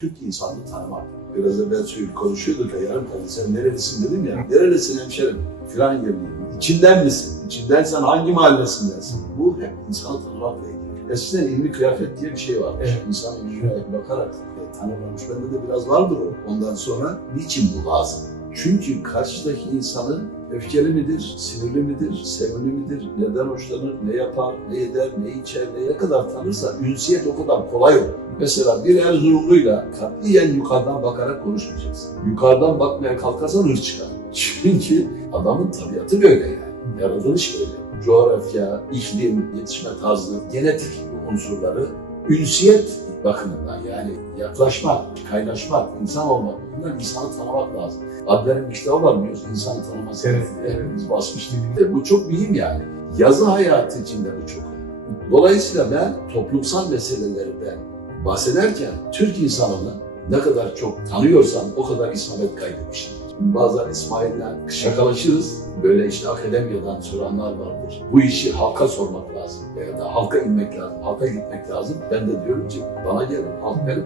Türk insanını tanımak. Biraz evvel söyleyip konuşuyorduk ya yarım kaldı. Sen nerelisin dedim ya. Nerelisin hemşerim? Filan yerliyim. İçinden misin? İçindensen hangi mahallesindensin? Bu hep insanı tanımakla ilgili. Eskiden ilmi kıyafet diye bir şey var. Evet. İnsanın yüzüne bakarak e, tanımlamış. Bende de biraz vardır o. Ondan sonra niçin bu lazım? Çünkü karşıdaki insanı öfkeli midir, sinirli midir, sevimli midir, neden hoşlanır, ne yapar, ne eder, ne içer, ne kadar tanırsa ünsiyet o kadar kolay olur. Mesela bir Erzurumluyla katiyen yukarıdan bakarak konuşmayacaksın. Yukarıdan bakmaya kalkarsan hır çıkar. Çünkü adamın tabiatı böyle yani. Yaratılış böyle. Coğrafya, iklim, yetişme tarzı, genetik unsurları, ünsiyet bakımından yani yaklaşmak, kaynaşmak, insan olmak, bunlar insanı tanımak lazım. Adlerin bir kitabı var biliyorsun, insanı tanıması. Evet, Hepimiz basmıştık. E, bu çok mühim yani. Yazı hayatı içinde bu çok önemli. Dolayısıyla ben toplumsal meselelerden bahsederken Türk insanını ne kadar çok tanıyorsam o kadar isabet kaydetmişim. Bazen İsmail'le şakalaşırız. Böyle işte akademiyadan soranlar vardır. Bu işi halka sormak lazım veya da halka inmek lazım, halka gitmek lazım. Ben de diyorum ki bana gelin, halk benim.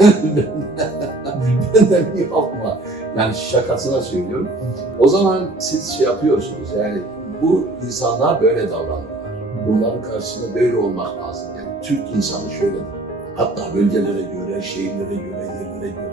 Benden bir halk var. Yani şakasına söylüyorum. O zaman siz şey yapıyorsunuz yani bu insanlar böyle davranıyorlar. Bunların karşısında böyle olmak lazım. Yani Türk insanı şöyledir. Hatta bölgelere göre, şehirlere göre, yerlere göre.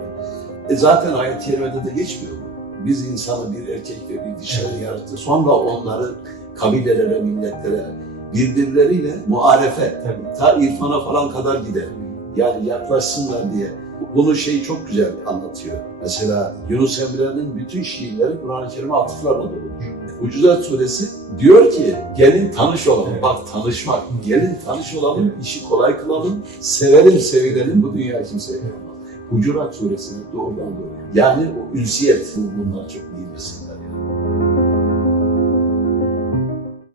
E zaten ayet-i kerimede de geçmiyor mu? Biz insanı bir erkek ve bir dişiyle yarattık. Sonra onları kabilelere, milletlere, birbirleriyle muarefe, Tabii. ta irfana falan kadar gider. Yani yaklaşsınlar diye. Bunu şey çok güzel anlatıyor. Mesela Yunus Emre'nin bütün şiirleri Kur'an-ı Kerim'e atıflarla doludur. Hucurat Suresi diyor ki gelin tanış olalım. Evet. Bak tanışmak. Gelin tanış olalım, işi kolay kılalım, sevelim sevilelim bu dünya kimseye. Hucurat Suresi'ne doğrudan doğruya. Yani o ünsiyet bu- bunlar çok iyi meseleler. Yani.